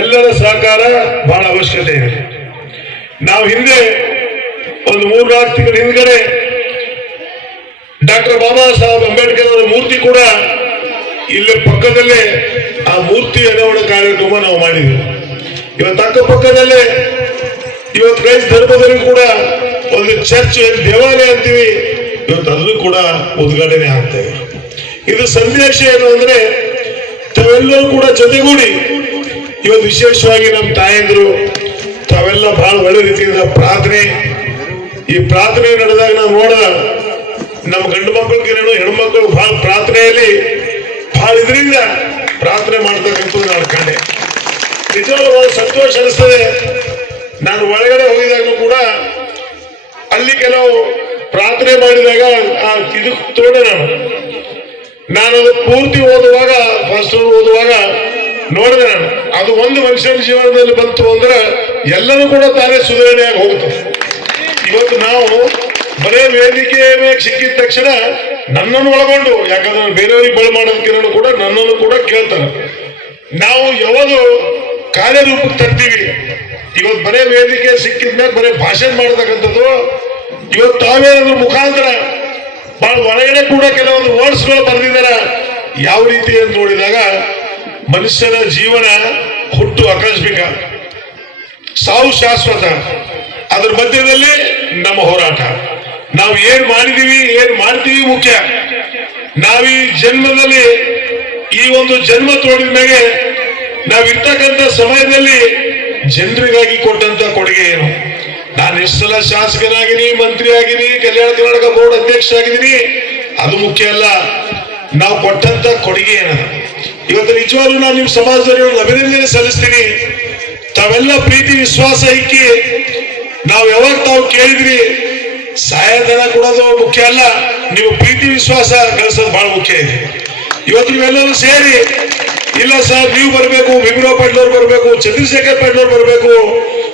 ಎಲ್ಲರ ಸಹಕಾರ ಬಹಳ ಅವಶ್ಯಕತೆ ಇದೆ. ನಾವು ಹಿಂದೆ ಒಂದು 3-4 ತಿಂಗಳ ಹಿಂದ್ಗಡೆ ಡಾಕ್ಟರ್ ಬಾಬಾ ಸಾಹೇಬ್ ಅಂಬೇಡ್ಕರ್ ಅವರ ಮೂರ್ತಿ ಕೂಡ ಇಲ್ಲೇ ಪಕ್ಕದಲ್ಲೇ ಆ ಮೂರ್ತಿ ಅನಾವರಣ ಕಾರ್ಯಕ್ರಮ ನಾವು ಮಾಡಿದ್ವಿ. ಇವತ್ತು ಅಕ್ಕಪಕ್ಕದಲ್ಲೇ ಇವತ್ತು ಕ್ರೈಸ್ತ ಧರ್ಮದಲ್ಲಿ ಕೂಡ ಒಂದು ಚರ್ಚ್ ದೇವಾಲಯ ಅಂತೀವಿ, ಇವತ್ತು ಅದನ್ನು ಕೂಡ ಉದ್ಘಾಟನೆ ಆಗ್ತಾ ಇದೆ. ಇದು ಸಂದೇಶ ಏನು ಅಂದ್ರೆ ತಾವೆಲ್ಲರೂ ಕೂಡ ಜೊತೆಗೂಡಿ ಇವತ್ತು ವಿಶೇಷವಾಗಿ ನಮ್ಮ ತಾಯಂದ್ರು ತಾವೆಲ್ಲ ಬಹಳ ಒಳ್ಳೆ ರೀತಿಯಿಂದ ಪ್ರಾರ್ಥನೆ, ಈ ಪ್ರಾರ್ಥನೆ ನಡೆದಾಗ ನಾವು ನೋಡಿದ ನಮ್ಮ ಗಂಡು ಮಕ್ಕಳಿಗೇನು ಹೆಣ್ಮಕ್ಳು ಬಹಳ ಪ್ರಾರ್ಥನೆಯಲ್ಲಿ ಬಹಳ ಇದರಿಂದ ಪ್ರಾರ್ಥನೆ ಮಾಡ್ತಕ್ಕಂಥದ್ದು ನಾನು ಕಂಡೆ. ನಿಜವಾಗ್ಲೂ ಬಹಳ ಸಂತೋಷ ಅನಿಸ್ತದೆ. ನಾನು ಒಳಗಡೆ ಹೋಗಿದಾಗಲೂ ಕೂಡ ಅಲ್ಲಿ ಕೆಲವು ಪ್ರಾರ್ಥನೆ ಮಾಡಿದಾಗ ಇದು ತೋಡೆ ನಾನು ಅದು ಪೂರ್ತಿ ಓದುವಾಗ ಫಸ್ಟ್ ಓದುವಾಗ ನೋಡಿದೆ ನಾನು. ಅದು ಒಂದು ಮನುಷ್ಯನ ಜೀವನದಲ್ಲಿ ಬಂತು ಅಂದ್ರೆ ಎಲ್ಲರೂ ಕೂಡ ತಾನೇ ಸುಧಾರಣೆಯಾಗಿ ಹೋಗ್ತದೆ. ಇವತ್ತು ನಾವು ಬರೇ ವೇದಿಕೆ ಮೇಲೆ ಸಿಕ್ಕಿದ ತಕ್ಷಣ ನನ್ನನ್ನು ಒಳಗೊಂಡು, ಯಾಕಂದ್ರೆ ಬೇರೆಯವ್ರಿಗೆ ಬಳ ಮಾಡೋದಕ್ಕಿಂತ ಕೂಡ ನನ್ನನ್ನು ಕೂಡ ಕೇಳ್ತಾರೆ. ನಾವು ಯಾವುದು ಕಾರ್ಯರೂಪಕ್ಕೆ ತರ್ತೀವಿ. ಇವತ್ತು ಬರೇ ವೇದಿಕೆ ಸಿಕ್ಕಿದ್ಮೇಲೆ ಬರೇ ಭಾಷಣ ಮಾಡತಕ್ಕಂಥದ್ದು, ಇವತ್ತು ತಾವೇನಾದ್ರೂ ಮುಖಾಂತರ ಬಹಳ ಒಳಗಡೆ ಕೂಡ ಕೆಲವೊಂದು ವರ್ಡ್ಸ್ಗಳು ಬರೆದಿದ್ದಾರ. ಯಾವ ರೀತಿ ಅಂತ ನೋಡಿದಾಗ ಮನುಷ್ಯನ ಜೀವನ ಹುಟ್ಟು ಆಕಸ್ಮಿಕ, ಸಾವು ಶಾಶ್ವತ, ಅದ್ರ ಮಧ್ಯದಲ್ಲಿ ನಮ್ಮ ಹೋರಾಟ. ನಾವು ಏನ್ ಮಾಡಿದೀವಿ ಏನ್ ಮಾಡ್ತೀವಿ ಮುಖ್ಯ. ನಾವೀ ಜನ್ಮದಲ್ಲಿ ಈ ಒಂದು ಜನ್ಮ ತೋಡಿದ ಮೇಲೆ ನಾವಿರ್ತಕ್ಕಂಥ ಸಮಯದಲ್ಲಿ ಜನರಿಗಾಗಿ ಕೊಟ್ಟಂತ ಕೊಡುಗೆ ಏನು? ನಾನು ಎಷ್ಟು ಸಲ ಶಾಸಕನಾಗಿನಿ, ಮಂತ್ರಿ ಆಗಿನಿ, ಕಲ್ಯಾಣ ಕರ್ನಾಟಕ ಬೋರ್ಡ್ ಅಧ್ಯಕ್ಷ ಆಗಿದ್ದೀನಿ, ಅದು ಮುಖ್ಯ ಅಲ್ಲ. ನಾವು ಕೊಟ್ಟಂತ ಕೊಡುಗೆ ಏನದು? ಇವತ್ತು ನಿಜವಾಗ್ಲೂ ನಾನು ನಿಮ್ಮ ಸಮಾಜದಲ್ಲಿ ಅಭಿನಂದನೆ ಸಲ್ಲಿಸ್ತೀನಿ. ತಾವೆಲ್ಲ ಪ್ರೀತಿ ವಿಶ್ವಾಸ ಇಕ್ಕಿ ನಾವು ಯಾವಾಗ ತಾವು ಕೇಳಿದ್ರಿ ಸಹಾಯಧನ ಕೊಡೋದು ಮುಖ್ಯ ಅಲ್ಲ, ನೀವು ಪ್ರೀತಿ ವಿಶ್ವಾಸ ಗಳಿಸೋದು ಬಹಳ ಮುಖ್ಯ ಇದೆ. ಇವತ್ತು ನೀವೆಲ್ಲರೂ ಸೇರಿ, ಇಲ್ಲ ಸರ್ ನೀವು ಬರಬೇಕು, ಭೀಮರಾವ್ ಪಾಟೀಲ್ ಬರಬೇಕು, ಚಂದ್ರಶೇಖರ್ ಪಾಟೀಲ್ ಬರಬೇಕು,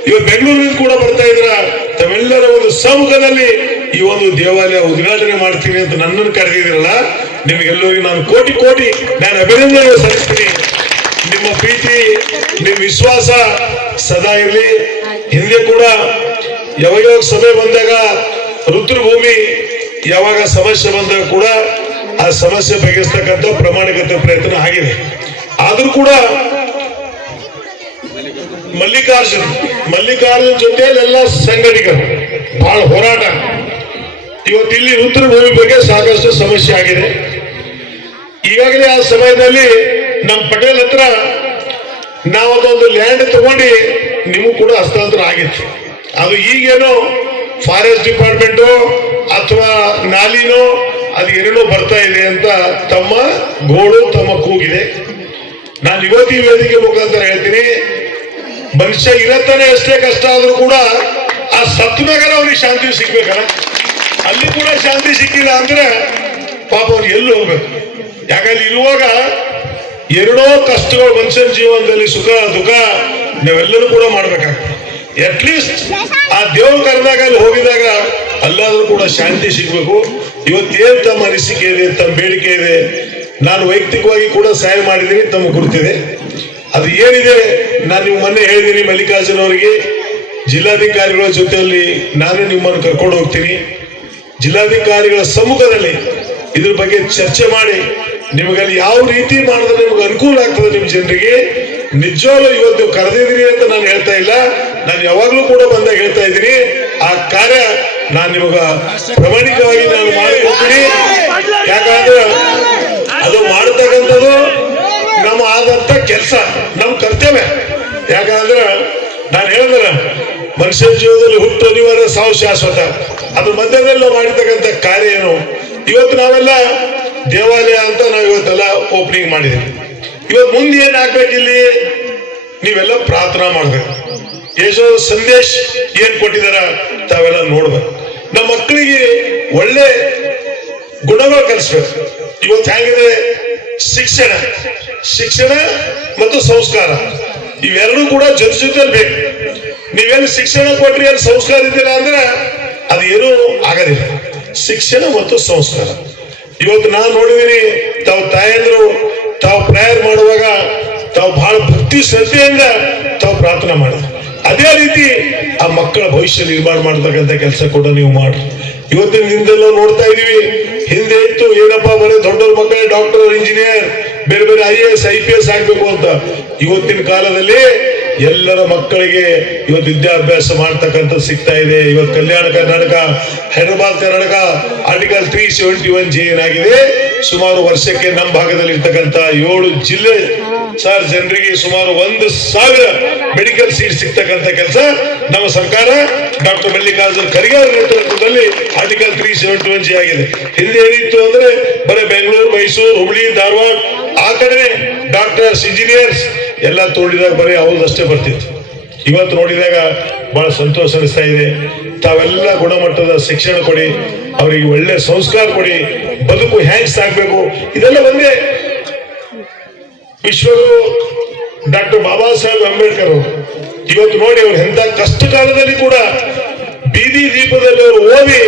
ಇವತ್ತು ಬೆಂಗಳೂರಿನಿಂದ ಕೂಡ ಬರ್ತಾ ಇದ್ರ, ತಾವೆಲ್ಲರ ಒಂದು ಸಮ್ಮುಖದಲ್ಲಿ ಈ ಒಂದು ದೇವಾಲಯ ಉದ್ಘಾಟನೆ ಮಾಡ್ತೀನಿ ಅಂತ ನನ್ನನ್ನು ಕರೆದಿದ್ರಲ್ಲ, ನಿಮಗೆಲ್ಲರಿಗೂ ನಾನು ಕೋಟಿ ಕೋಟಿ ನಾನು ಅಭಿನಂದನೆ ಸಲ್ಲಿಸ್ತೀನಿ. ನಿಮ್ಮ ಪ್ರೀತಿ, ನಿಮ್ಮ ವಿಶ್ವಾಸ ಸದಾ ಇರಲಿ. ಹಿಂದೆ ಕೂಡ ಯಾವಾಗ ಸಭೆ ಬಂದಾಗ ರುದ್ರಭೂಮಿ ಯಾವಾಗ ಸಮಸ್ಯೆ ಬಂದಾಗ ಕೂಡ ಆ ಸಮಸ್ಯೆ ಬಗೆಹರಿಸ್ತಕ್ಕಂಥ ಪ್ರಾಮಾಣಿಕತೆ ಪ್ರಯತ್ನ ಆಗಿದೆ. ಆದ್ರೂ ಕೂಡ ಮಲ್ಲಿಕಾರ್ಜುನ್ ಜೊತೆಯಲ್ಲಿ ಎಲ್ಲ ಸಂಘಟಕರು ಬಹಳ ಹೋರಾಟ. ಇವತ್ತು ಇಲ್ಲಿ ರುದ್ರಭೂಮಿ ಬಗ್ಗೆ ಸಾಕಷ್ಟು ಸಮಸ್ಯೆ ಆಗಿದೆ. ಈಗಾಗಲೇ ಆ ಸಮಯದಲ್ಲಿ ನಮ್ಮ ಪಟೇಲ್ ಹತ್ರ ನಾವು ಅದೊಂದು ಲ್ಯಾಂಡ್ ತಗೊಂಡು ನಿಮಗೂ ಕೂಡ ಹಸ್ತಾಂತರ ಆಗಿತ್ತು. ಅದು ಈಗೇನೋ ಫಾರೆಸ್ಟ್ ಡಿಪಾರ್ಟ್ಮೆಂಟು ಅಥವಾ ನಾಲಿನೋ ಅದು ಏನೇನೋ ಬರ್ತಾ ಇದೆ ಅಂತ ತಮ್ಮ ಗೋಳು, ತಮ್ಮ ಕೂಗಿದೆ. ನಾನು ಇವತ್ತು ಈ ವೇದಿಕೆ ಮುಖಾಂತರ ಹೇಳ್ತೀನಿ, ಮನುಷ್ಯ ಇರತ್ತಾನೆ ಎಷ್ಟೇ ಕಷ್ಟ ಆದ್ರೂ ಕೂಡ ಆ ಸತ್ನಾಗಲ್ಲ ಅವ್ರಿಗೆ ಶಾಂತಿ ಸಿಗ್ಬೇಕಲ್ಲ. ಅಲ್ಲಿ ಕೂಡ ಶಾಂತಿ ಸಿಕ್ಕಿಲ್ಲ ಅಂದ್ರೆ ಪಾಪ ಅವ್ರು ಎಲ್ಲಿ ಹೋಗ್ಬೇಕು? ಯಾಕಂದ್ರೆ ಇರುವಾಗ ಎರಡೋ ಕಷ್ಟಗಳು ಮನುಷ್ಯನ ಜೀವನದಲ್ಲಿ, ಸುಖ ದುಃಖ ನಾವೆಲ್ಲರೂ ಕೂಡ ಮಾಡ್ಬೇಕಾಗ್ತದೆ. ಅಟ್ಲೀಸ್ಟ್ ಆ ದೇವ್ರ ಕರೆದಾಗ ಅಲ್ಲಿ ಹೋಗಿದಾಗ ಅಲ್ಲಾದ್ರೂ ಕೂಡ ಶಾಂತಿ ಸಿಗ್ಬೇಕು. ಇವತ್ತೇನ್ ತಮ್ಮ ಅನಿಸಿಕೆ ಇದೆ, ತಮ್ಮ ಬೇಡಿಕೆ ಇದೆ, ನಾನು ವೈಯಕ್ತಿಕವಾಗಿ ಕೂಡ ಸಹಾಯ ಮಾಡಿದ್ದೀನಿ, ತಮ್ಮ ಗುರುತಿದೆ. ಅದು ಏನಿದೆ ನಾನು ನೀವು ಮೊನ್ನೆ ಹೇಳಿದ್ದೀನಿ ಮಲ್ಲಿಕಾರ್ಜುನ್ ಅವರಿಗೆ, ಜಿಲ್ಲಾಧಿಕಾರಿಗಳ ಜೊತೆಯಲ್ಲಿ ನಾನು ನಿಮ್ಮನ್ನು ಕರ್ಕೊಂಡು ಹೋಗ್ತೀನಿ. ಜಿಲ್ಲಾಧಿಕಾರಿಗಳ ಸಮ್ಮುಖದಲ್ಲಿ ಇದ್ರ ಬಗ್ಗೆ ಚರ್ಚೆ ಮಾಡಿ ನಿಮಗಲ್ಲಿ ಯಾವ ರೀತಿ ಮಾಡಿದ್ರೆ ನಿಮ್ಗೆ ಅನುಕೂಲ ಆಗ್ತದೆ ನಿಮ್ಮ ಜನರಿಗೆ. ನಿಜವಾಗ್ಲೂ ಇವತ್ತು ಕರೆದಿದ್ದೀನಿ ಅಂತ ನಾನು ಹೇಳ್ತಾ ಇಲ್ಲ, ನಾನು ಯಾವಾಗ್ಲೂ ಕೂಡ ಬಂದಾಗ ಹೇಳ್ತಾ ಇದ್ದೀನಿ, ಆ ಕಾರ್ಯ ನಾನು ನಿಮಗ ಪ್ರಾಮಾಣಿಕವಾಗಿ ನಾನು ಮಾಡಿಕೊಡ್ತೀನಿ. ಯಾಕಂದ್ರೆ ಅದು ಮಾಡತಕ್ಕಂಥದ್ದು ನಮ್ಮ ಆದಂತ ಕೆಲಸ, ನಮ್ಮ ಕರ್ತವ್ಯ. ಯಾಕಂದ್ರೆ ನಾನು ಹೇಳಿದ್ರ ಮನುಷ್ಯನ ಜೀವನದಲ್ಲಿ ಹುಟ್ಟು ಅನಿವಾರ್ಯ, ಸಾವು ಶಾಶ್ವತ. ಅದ್ರ ಮಧ್ಯದಲ್ಲಿ ನಾವು ಮಾಡಿರ್ತಕ್ಕಂಥ ಕಾರ್ಯ ಏನು? ಇವತ್ತು ನಾವೆಲ್ಲ ದೇವಾಲಯ ಅಂತ ನಾವು ಇವತ್ತೆಲ್ಲ ಓಪನಿಂಗ್ ಮಾಡಿದ್ದೀವಿ. ಇವತ್ತು ಮುಂದೆ ಏನ್ ಆಗ್ಬೇಕಿಲ್ಲಿ? ನೀವೆಲ್ಲ ಪ್ರಾರ್ಥನಾ ಮಾಡ್ಬೇಕು. ಯೇಸು ಸಂದೇಶ ಏನ್ ಕೊಟ್ಟಿದಾರ ತಾವೆಲ್ಲ ನೋಡ್ಬೇಕು. ನಮ್ಮ ಮಕ್ಕಳಿಗೆ ಒಳ್ಳೆ ಗುಣಗಳು ಕಲಿಸ್ಬೇಕು. ಇವತ್ತು ಹೇಗಿದೆ ಶಿಕ್ಷಣ ಮತ್ತು ಸಂಸ್ಕಾರ ಇವೆರಡೂ ಕೂಡ ಜೊತೆಲಿ ಬೇಕು. ನೀವೇನು ಶಿಕ್ಷಣ ಕೊಟ್ರಿ ಅಲ್ಲಿ ಸಂಸ್ಕಾರ ಇದ್ದಿಲ್ಲ ಅಂದ್ರೆ ಅದು ಏನೂ ಆಗೋದಿಲ್ಲ. ಶಿಕ್ಷಣ ಮತ್ತು ಸಂಸ್ಕಾರ. ಇವತ್ತು ನಾನು ನೋಡಿದೀನಿ, ತಾವು ತಾಯಂದ್ರು ತಾವು ಪ್ರೇಯರ್ ಮಾಡುವಾಗ ತಾವು ಬಹಳ ಭಕ್ತಿ ಶ್ರದ್ಧೆಯಿಂದ ತಾವು ಪ್ರಾರ್ಥನೆ ಮಾಡಿದ್ರು. ಅದೇ ರೀತಿ ಆ ಮಕ್ಕಳ ಭವಿಷ್ಯ ನಿರ್ಮಾಣ ಮಾಡತಕ್ಕಂಥ ಕೆಲಸ ಕೂಡ ನೀವು ಮಾಡಿ. ಇವತ್ತಿನ ದಿನದಲ್ಲೂ ನೋಡ್ತಾ ಇದೀವಿ, ಹಿಂದೆ ಇತ್ತು ಏನಪ್ಪಾ ಬರೀ ದೊಡ್ಡವ್ರ ಮಕ್ಕಳೇ ಡಾಕ್ಟರ್, ಇಂಜಿನಿಯರ್, ಬೇರೆ ಬೇರೆ IAS IPS ಆಗ್ಬೇಕು ಅಂತ. ಇವತ್ತಿನ ಕಾಲದಲ್ಲಿ ಎಲ್ಲರ ಮಕ್ಕಳಿಗೆ ಇವತ್ತು ವಿದ್ಯಾಭ್ಯಾಸ ಮಾಡ್ತಕ್ಕಂಥ ಸಿಗ್ತಾ ಇದೆ. ಇವತ್ತು ಕಲ್ಯಾಣ ಕರ್ನಾಟಕ, ಹೈದರಾಬಾದ್ ಕರ್ನಾಟಕ ಆರ್ಟಿಕಲ್ 371 ಏನಾಗಿದೆ, ಸುಮಾರು ವರ್ಷಕ್ಕೆ ನಮ್ಮ ಭಾಗದಲ್ಲಿ ಇರ್ತಕ್ಕಂಥ 7 ಜಿಲ್ಲೆ ಜನರಿಗೆ ಸುಮಾರು 1,000 ಮೆಡಿಕಲ್ ಸೀಟ್ ಸಿಗ್ತಕ್ಕಂಥ ಕೆಲಸ ನಮ್ಮ ಸರ್ಕಾರ ಡಾಕ್ಟರ್ ಮಲ್ಲಿಕಾರ್ಜುನ್ ಖರ್ಗೆ ಅವರ ನೇತೃತ್ವದಲ್ಲಿ ಆರ್ಟಿಕಲ್ 371 ಆಗಿದೆ. ಹಿಂದೆ ಏನಿತ್ತು ಅಂದ್ರೆ ಬರೀ ಬೆಂಗಳೂರು, ಮೈಸೂರು, ಹುಬ್ಳಿ, ಧಾರವಾಡ ಆ ಕಡೆ ಡಾಕ್ಟರ್ಸ್, ಇಂಜಿನಿಯರ್ಸ್ ಎಲ್ಲ ತೋಡಿದಾಗ ಬರೀ ಅವ್ರದಷ್ಟೇ ಬರ್ತಿತ್ತು. ಇವತ್ತು ನೋಡಿದಾಗ ಬಹಳ ಸಂತೋಷ ಅನಿಸ್ತಾ ಇದೆ. ತಾವೆಲ್ಲ ಗುಣಮಟ್ಟದ ಶಿಕ್ಷಣ ಕೊಡಿ, ಅವರಿಗೆ ಒಳ್ಳೆ ಸಂಸ್ಕಾರ ಕೊಡಿ, ಬದುಕು ಹ್ಯಾಂಗ್ ಸಾಗ್ಬೇಕು ಇದೆಲ್ಲ ಒಂದೇ. ವಿಶ್ವಗುರು ಡಾಕ್ಟರ್ ಬಾಬಾ ಸಾಹೇಬ್ ಅಂಬೇಡ್ಕರ್ ಅವರು ಇವತ್ತು ನೋಡಿ, ಅವ್ರು ಎಂತ ಕಷ್ಟ ಕಾಲದಲ್ಲಿ ಕೂಡ ಬೀದಿ ದೀಪದಲ್ಲಿ ಅವರು ಓದಿ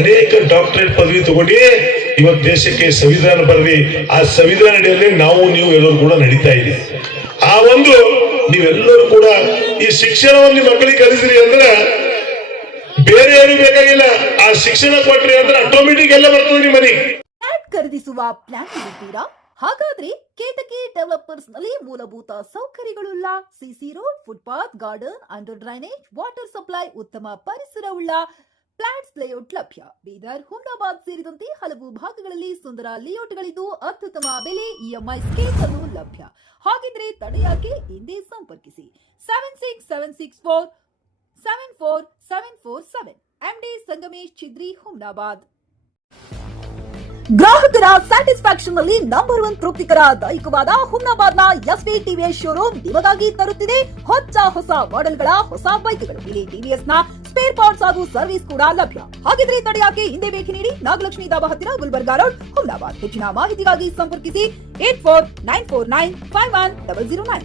ಅನೇಕ ಡಾಕ್ಟರೇಟ್ ಪದವಿ ತಗೊಂಡು ಇವತ್ತು ದೇಶಕ್ಕೆ ಸಂವಿಧಾನ ಬರೆದಿ, ಆ ಸಂವಿಧಾನ ಅಡಿಯಲ್ಲಿ ನಾವು ನೀವು ಎಲ್ಲರೂ ಕೂಡ ನಡೀತಾ ಇದೆ. ಆ ಒಂದು ನೀವೆಲ್ಲರೂ ಕೂಡ ಈ ಶಿಕ್ಷಣವನ್ನು ಮಕ್ಕಳಿಗೆ ಕಲಿಸ್ರಿ ಅಂದ್ರೆ ಬೇರೆ ಏನು ಬೇಕಾಗಿಲ್ಲ, ಆ ಶಿಕ್ಷಣ ಕೊಟ್ರಿ ಅಂದ್ರೆ ಆಟೋಮೆಟಿಕ್ ಎಲ್ಲ ಬರ್ತದೆ ನಿಮ್ಮ ಮನೆಗೆ. ಖರೀದಿಸುವ ಪ್ಲಾನ್ ಇದ್ದೀರಾ? ಹಾಗಾದ್ರೆ ಕೇತಕಿ ಡೆವಲಪರ್ಸ್ ನಲ್ಲಿ ಮೂಲಭೂತ ಸೌಕರ್ಯಗಳುಳ್ಳ CC road, footpath, garden, under drainage, water supply, ಉತ್ತಮ ಪರಿಸರವುಳ್ಳ ಫ್ಲಾಟ್ಸ್ ಲೇಔಟ್ ಲಭ್ಯ. ಬೀದರ್, ಹುಮ್ನಾಬಾದ್ ಸೇರಿದಂತೆ ಹಲವು ಭಾಗಗಳಲ್ಲಿ ಸುಂದರ ಲೇಔಟ್ಗಳಿದ್ದು ಅತ್ಯುತ್ತಮ ಬೆಲೆ, EMI ಸ್ಕೀಮ್ಸ್ ಅನ್ನು ಲಭ್ಯ. ಹಾಗಿದ್ರೆ ತಡೆಯಾಕೆ, ಹಿಂದೆ ಸಂಪರ್ಕಿಸಿ 7676474747 MD ಸಂಗಮೇಶ್ ಚಿದ್ರಿ, ಹುಮ್ನಾಬಾದ್. ಗ್ರಾಹಕರ ಸ್ಯಾಟಿಸ್ಫ್ಯಾಕ್ಷನ್ ನಲ್ಲಿ ನಂಬರ್ 1 ತೃಪ್ತಿಕರ ದೈಹಿಕವಾದ ಹುಮ್ನಾಬಾದ್ನ SV TVS ಶೋರೂಮ್ ನಿಮಗಾಗಿ ತರುತ್ತಿದೆ ಹೊಸ ಮಾಡೆಲ್ಗಳ ಹೊಸ ಬೈಕ್ಗಳು. ಇಲ್ಲಿ TVS ನ ಸ್ಪೇರ್ ಪಾರ್ಟ್ಸ್ ಹಾಗೂ ಸರ್ವಿಸ್ ಕೂಡ ಲಭ್ಯ. ಹಾಗಿದ್ರೆ ತಡೆಯಾಕೆ, ಹಿಂದೆ ಭೇಟಿ ನೀಡಿ, ನಾಗಲಕ್ಷ್ಮಿ ಧಾಬಾ ಹತ್ತಿರ, ಗುಲ್ಬರ್ಗಾ ರೋಡ್, ಹುಮ್ನಾಬಾದ್. ಹೆಚ್ಚಿನ ಮಾಹಿತಿಗಾಗಿ ಸಂಪರ್ಕಿಸಿ 8494951009.